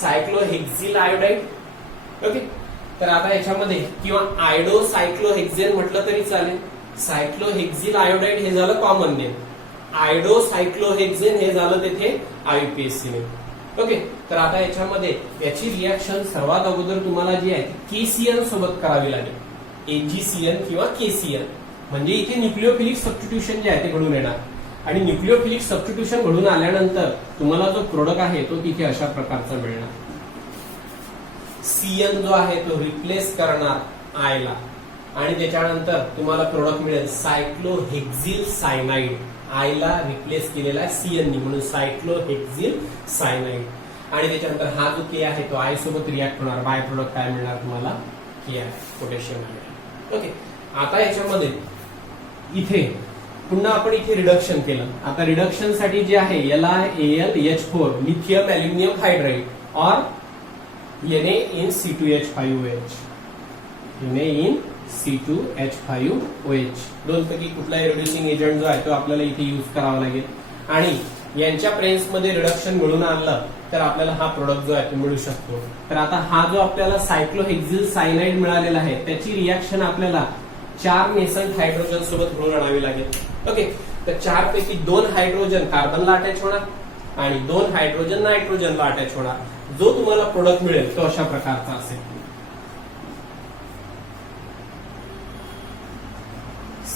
सायक्लोहेक्झिल आयोडाईड. ओके, तर आता याच्यामध्ये किंवा आयडो सायक्लोहेक्झेन म्हटलं तरी चालेल. सायक्लोहेक्झिल आयोडाईड हे झालं कॉमन नेम, आयडो सायक्लोहेक्झेन हे झालं तिथे आययुपीएसी नेम. ओके, तर आता याच्यामध्ये याची रिएक्शन सर्वात अगोदर तुम्हाला जी आहे केसीएन सोबत करावी लागेल. AgCN किंवा KCN, म्हणजे इथे न्यूक्लिओफिलिक सबस्टिट्यूशन जे आहे ते घडून येणार. आणि न्यूक्लिओफिलिक सबस्टिट्यूशन घडून आल्यानंतर तुम्हाला जो प्रोडक्ट आहे तो तिथे अशा प्रकारचा मिळणार. CN जो आहे तो रिप्लेस करणार आयला आणि त्याच्यानंतर तुम्हाला प्रोडक्ट मिळेल सायक्लोहेक्झिल सायनाइड. आयला रिप्लेस केलेला आहे CN नी, म्हणून सायक्लोहेक्झिल सायनाइड. आणि त्याच्यानंतर हा जो के आहे तो आय सोबत रिॲक्ट होणार. बाय प्रोडक्ट काय मिळणार तुम्हाला? के आहे, पोटॅशियम आहे. ओके, आता याच्यामध्ये इथे पुन्हा आपण इथे रिडक्शन केलं. आता रिडक्शन साठी जे आहे LiAlH4 लिथियम अल्युमिनियम हायड्राइड और Na(C2H5OH) Na(C2H5OH) दोन पैकी कुठलाही रिड्युसिंग एजंट जो आहे तो आपल्याला इथे यूज करावा लागेल. आणि यांच्या प्रेन्स मध्ये रिडक्शन मिळून आणलं तर आपल्याला हा प्रोडक्ट जो आहे तो मिळू शकतो. तर आता हा जो आपल्याला सायक्लोहेक्झिल सायनाइड मिळालेला आहे त्याची रिएक्शन आपल्याला 4 नेसंट हायड्रोजन सोबत घडून आणावी लागेल. ओके, तर 4 पैकी 2 हायड्रोजन कार्बनला अटॅच होणार आणि 2 हायड्रोजन नायट्रोजनला अटॅच होणार. जो तुम्हाला प्रोडक्ट मिळेल तो अशा प्रकारचा असेल.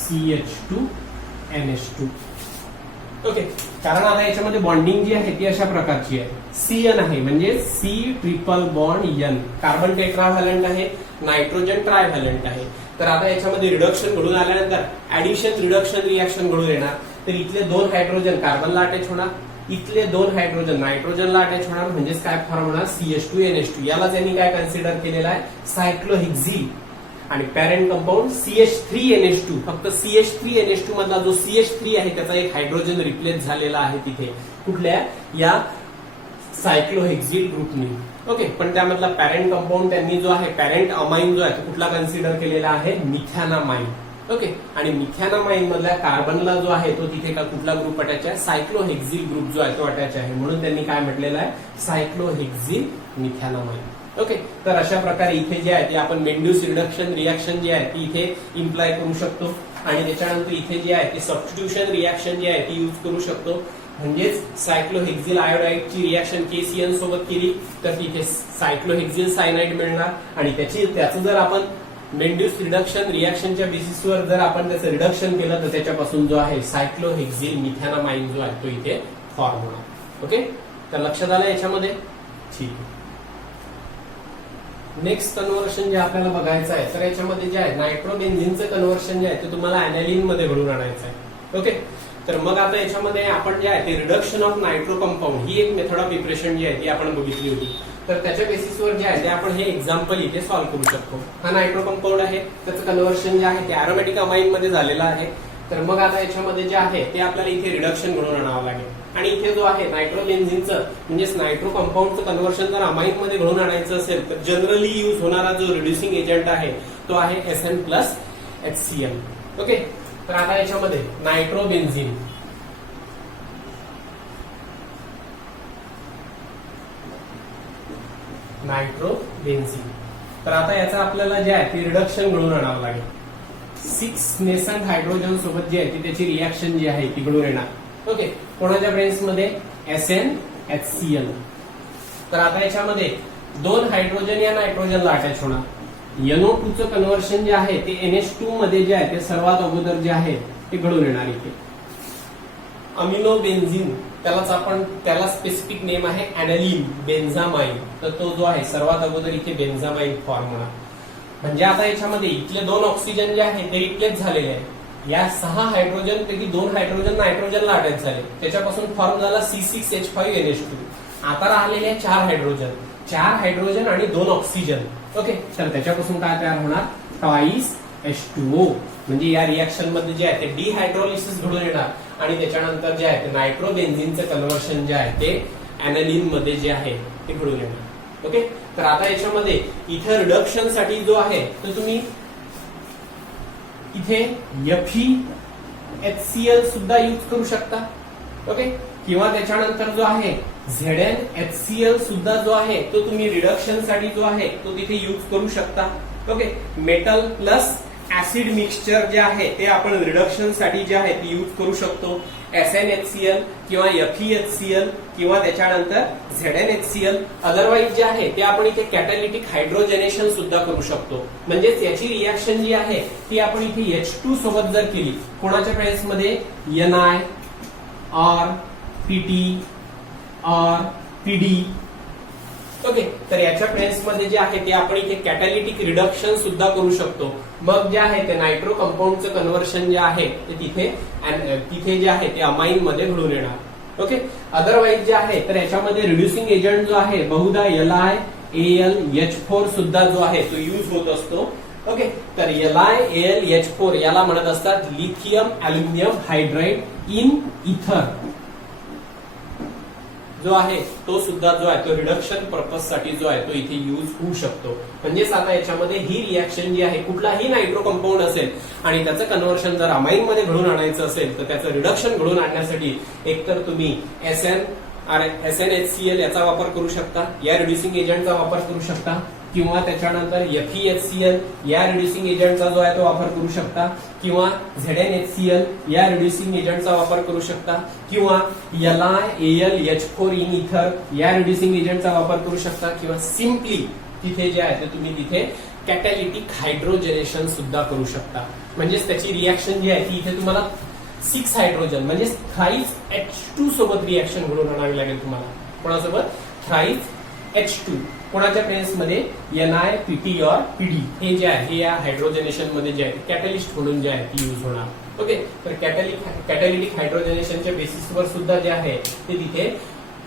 CH2NH2. ओके, कारण आता याच्यामध्ये बॉन्डिंग जी आहे ती अशा प्रकारची आहे. CN आहे म्हणजे C triple bond N. Carbon tetravalent आहे, नायट्रोजन ट्रायव्हॅलंट आहे. तर आता याच्यामध्ये रिडक्शन घडून आल्यानंतर ऍडिशन रिडक्शन रिएक्शन घडून येणार. तर इथले 2 हायड्रोजन कार्बनला अटॅच होणार, इथले 2 हायड्रोजन नायट्रोजनला अटॅच होणार, म्हणजेच काय फॉर्म होणार CH2NH2. याला त्यांनी काय कन्सिडर केलेला आहे, सायक्लोहेक्झिल. आणि पॅरेंट कंपाऊंड CH3NH2. फक्त CH3NH2 मधला जो CH3 आहे त्याचा एक हायड्रोजन रिप्लेस झालेला आहे तिथे कुठल्या या सायक्लोहेक्झिल ग्रुपनी. ओके, पण त्यामधला पॅरेंट कंपाऊंड त्यांनी जो आहे पॅरेंट अमाइन जो आहे तो कुठला कन्सिडर केलेला आहे, मिथॅनामाइन. ओके, आणि मिथॅनामाइन मधल्या कार्बनला जो आहे तो तिथे का कुठला ग्रुप अटॅच आहे, सायक्लोहेक्झिल ग्रुप जो आहे तो अटॅच आहे. म्हणून त्यांनी काय म्हटलेलं आहे, सायक्लोहेक्झिल मिथॅनामाइन. ओके, तर अशा प्रकारे इथे जे आहे ते आपण मेंड्यूस रिडक्शन रिएक्शन जी आहे ती इथे इम्प्लाय करू शकतो. आणि त्याच्यानंतर इथे जे आहे ते सबस्टिट्यूशन रिएक्शन जी आहे ती यूज करू शकतो. म्हणजेच सायक्लोहेक्झिल आयोडाईडची रिएक्शन KCN सोबत केली तर तिथे सायक्लोहेक्झिल सायनाइड मिळणार. आणि त्याचं जर आपण मेंड्यूस रिडक्शन रिएक्शनच्या बेसिसवर जर आपण त्याचं रिडक्शन केलं तर त्याच्यापासून जो आहे सायक्लोहेक्झिल मिथॅनामाइन जो आहे तो इथे फॉर्म होणार. ओके, तर लक्षात आलं याच्यामध्ये. ठीक आहे, नेक्स्ट कन्व्हर्शन जे आपल्याला बघायचं आहे तर याच्यामध्ये जे आहे नायट्रोबेन्झिनचं कन्व्हर्शन जे आहे ते तुम्हाला अॅनालिन मध्ये घडून आणायचं आहे. ओके, तर मग आता याच्यामध्ये आपण जे आहे ते रिडक्शन ऑफ नायट्रो कंपाऊंड ही एक मेथड ऑफ प्रिपरेशन जी आहे ती आपण बघितली होती. तर त्याच्या बेसिसवर जे आहे ते आपण हे एक्झाम्पल इथे सॉल्व्ह करू शकतो. हा नायट्रो कंपाऊंड आहे, त्याचं कन्व्हर्शन जे आहे ते अरोमॅटिक अमाइन मध्ये झालेलं आहे. तर मग आता याच्यामध्ये जे आहे ते आपल्याला इथे रिडक्शन घडून आणावं लागेल. आणि इथे जो आहे नायट्रोबेन्झिनचं म्हणजेच नायट्रो कंपाऊंडचं कन्व्हर्शन जर अमाइन मध्ये घडून आणायचं असेल तर जनरली यूज होणारा जो रिड्युसिंग एजंट आहे तो आहे SN+HCl. ओके, तर आता याच्यामध्ये नायट्रोबेन्झिन तर आता याचं आपल्याला जे आहे ते रिडक्शन घडून आणावं लागेल. 6 नेसंट हायड्रोजन सोबत जी आहे ती त्याची रिएक्शन जी आहे ती घडून येणार. ओके, कोणाच्या प्रेस मध्ये SnHCl. तर आता याच्यामध्ये 2 हायड्रोजन या नायट्रोजनला अटॅच होणार. NO2 चं कन्व्हर्शन जे आहे ते NH2 मध्ये जे आहे ते सर्वात अगोदर जे आहे ते घडून येणार. इथे अमिनो बेन्झिन त्याला स्पेसिफिक नेम आहे अॅनालिन बेन्झामाइन. तर तो जो आहे सर्वात अगोदर इथे बेन्झामाइन फॉर्म होणार. म्हणजे आता याच्यामध्ये इथले 2 ऑक्सिजन जे आहे ते रिप्लेस झालेले आहे. या 6 हायड्रोजन पैकी 2 हायड्रोजन नायट्रोजनला अटॅच झाले, त्याच्यापासून फॉर्म झाला C6H5NH2. आता राहिलेले 4 हायड्रोजन आणि 2 ऑक्सिजन. ओके, तर त्याच्यापासून काय तयार होणार, ट्वाइस H2O. म्हणजे या रिएक्शन मध्ये जे आहे ते डिहायड्रोलिसिस घडून येणार आणि त्याच्यानंतर जे आहे ते नायट्रोबेन्झिनचं कन्व्हर्शन जे आहे ते अॅनालिन मध्ये जे आहे ते घडून येणार. ओके, तर आता याच्यामध्ये इथे रिडक्शन साठी जो आहे तर तुम्ही इथे FeHCl सुद्धा यूज करू शकता. ओके, किंवा त्याच्यानंतर जो आहे ZnHCl सुद्धा जो आहे तो तुम्ही रिडक्शन साठी जो आहे तो तिथे यूज करू शकता. Okay, metal plus acid mixture जे आहे ते आपण रिडक्शन साठी जे आहे ते यूज करू शकतो. SnHCl किंवा FeHCl किंवा त्याच्यानंतर ZnHCl. अदरवाईज जे आहे ते आपण इथे कॅटॅलिटिक हायड्रोजनेशन सुद्धा करू शकतो. म्हणजेच याची रिएक्शन जी आहे ती आपण इथे H2 सोबत जर केली कोणाच्या प्रेस मध्ये Ni or PT or PD. Okay, तर याच्या प्रेस मध्ये जे आहे ते आपण इथे कॅटॅलिटिक रिडक्शन सुद्धा करू शकतो. मग जे आहे ते नायट्रो कंपाऊंडचं कन्व्हर्शन जे आहे ते तिथे जे आहे ते अमाइन मध्ये घडून येणार. ओके, अदरवाईज जे आहे तर याच्यामध्ये रिड्युसिंग एजंट जो आहे बहुधा LiAlH4 सुद्धा जो आहे तो यूज होत असतो. ओके, तर LiAlH4 याला म्हणत असतात लिथियम अल्युमिनियम हायड्राइड इन इथर. जो आहे तो सुद्धा जो आहे तो रिडक्शन पर्पज साठी जो आहे तो इथे यूज होऊ शकतो. म्हणजेच आता याच्यामध्ये ही रिएक्शन जी आहे कुठलाही नायट्रो कंपाऊंड असेल आणि त्याचं कन्व्हर्शन जर अमाइन मध्ये घडून आणायचं असेल तर त्याचं रिडक्शन घडून आणण्यासाठी एकतर तुम्ही SN SnHCl याचा वापर करू शकता, या रिड्युसिंग एजंटचा वापर करू शकता, किंवा त्याच्यानंतर FeHCl या रिड्युसिंग एजंटचा जो आहे तो वापर करू शकता, किंवा ZnHCl या रिड्युसिंग एजंटचा वापर करू शकता, किंवा LiAlH4 इन इथर या रिड्युसिंग एजंटचा वापर करू शकता, किंवा सिम्पली तिथे जे आहे ते तुम्ही तिथे कॅटॅलिटिक हायड्रोजनेशन सुद्धा करू शकता. म्हणजेच त्याची रिॲक्शन जी आहे ती इथे तुम्हाला 6 हायड्रोजन म्हणजे थ्राईस H2 सोबत रिॲक्शन घडवून आणावी लागेल तुम्हाला. कोणासोबत? Thrice H2. कोणाच्या प्रेझेन्स मध्ये? NiPt or PD हे जे आहे हे या हायड्रोजनेशन मध्ये जे आहे कॅटलिस्ट म्हणून जे आहे ती युज होणार. ओके, तर कॅटॅलिटिक हायड्रोजनेशनच्या बेसिसवर सुद्धा जे आहे ते तिथे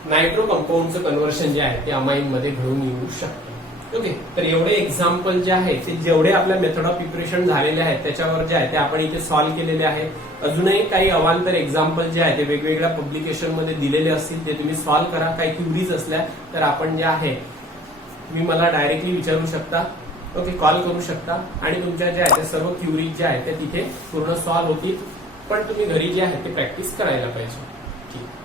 नायट्रो कंपाऊंडचं कन्व्हर्शन जे आहे ते अमाइन मध्ये घडून येऊ शकतं. ओके, तर एवढे एक्झाम्पल जे आहे ते जेवढे आपल्या मेथड ऑफ प्रिपरेशन झालेले आहेत त्याच्यावर जे आहे ते आपण इथे सॉल्व्ह केलेले आहे. अजूनही काही अवांतर एक्झाम्पल जे आहे ते वेगवेगळ्या पब्लिकेशन मध्ये दिलेले असतील ते तुम्ही सॉल्व्ह करा. काही क्युरीज असल्या तर आपण जे आहे तुम्ही मला डायरेक्टली विचारू शकता. ओके, कॉल करू शकता आणि तुमच्या ज्या आहेत त्या सर्व क्युरीज ज्या आहेत त्या तिथे पूर्ण सॉल्व्ह होतील. पण तुम्ही घरी जे आहे ते प्रॅक्टिस करायला पाहिजे. ठीक.